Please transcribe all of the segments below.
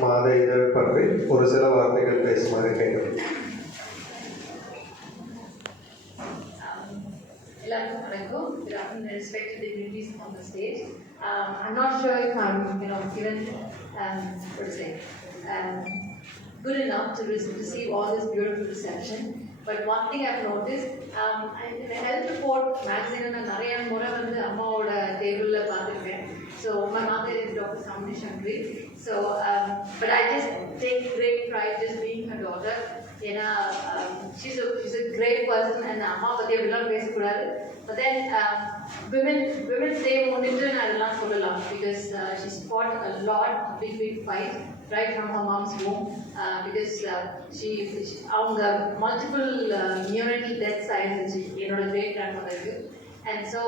மாத இதழ் பற்றி ஒரு சில வார்த்தைகள் பேசுமாறு கேட்கிறேன். Good afternoon, respected dignitaries on the stage. I'm not sure if I'm, given good enough to receive all this beautiful reception. But one thing I've noticed, in the health report magazine, nariya mura vandu ammaoda table la paathirken. So my mother is Dr. Samini Shankari. So, but I just take great pride just being her daughter. She's a great person, and amma pathi avilla pesakoodadu. But then women's day munittu na adala sollalam because she's fought a lot, big fight right from her mom's womb because she avanga multiple neonatal deaths aayirunchu enoda great grandmother. And so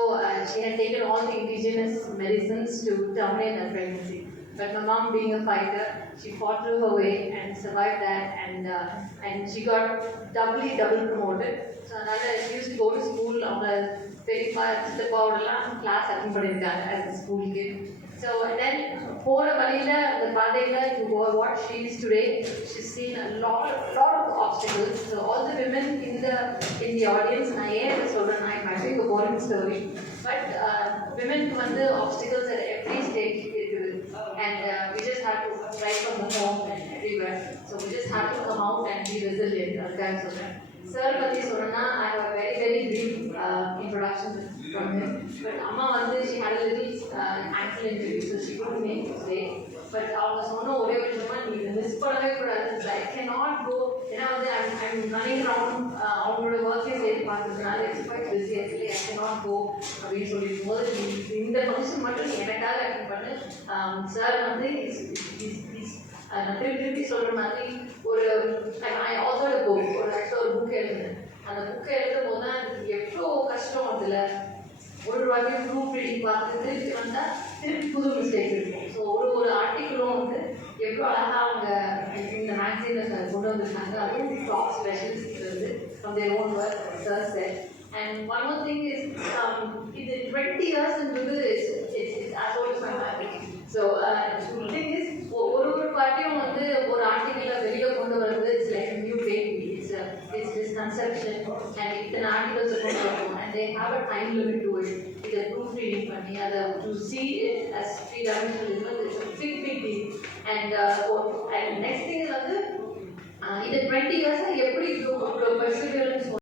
she had taken all the indigenous medicines to terminate her pregnancy. But my mom, being a fighter, she fought through her way and survived that, and she got double promoted. So she used to go to school on the class attend as a school kid. So then, for a the Padela to what she is today, she's seen a lot of obstacles. So all the women in the audience, I might be a boring story, but women come the obstacles at every stage, and we just have to right from the home and everywhere. So we just have to come out and be resilient. Sir, I have a very brief introduction from him. But Amma she had a little ankle injury, so she couldn't make it today. But I cannot go. I'm running around. Work is it's quite busy. Actually, I cannot go. In the function, sir, திருப்பி சொல்ற மாதிரி I authored a book, ஒரு book எழுதுனேன். அந்த புக்கை எழுதும் போது தான் எனக்கு எவ்வளோ கஷ்டம் அதுல ஒரு வாட்டி ப்ரூஃப் ரீடிங் பார்த்து திருப்பி வந்தா திருப்பி புது மிஸ்டேக் இருக்கும். ஸோ ஒரு ஆர்டிக்கிளும் வந்து எவ்வளோ அழகாக அவங்க இந்த மேக்சினில் கொண்டு வந்திருக்காங்க. அதுவும் டாப் ஸ்பெஷலிஸ்ட் இருந்து from their own work, sir said. And one more thing is, இது 20 years into it's as old as my family. So the thing is, ஒரு பார்ட்டியும் வந்து ஒரு ஆர்டிக்கல்ல வெளியில கொண்டு வரது it's like new baby. It's this conception, and இத்தனை articles கொண்டு வரணும், and they have a time limit to it. இதை ப்ரூஃப் ரீடிங் பண்ணி அதை to see it as three-dimensional is a big deal. And next thing is வந்து இது 20 years எப்படி இவ்வளோ perseverance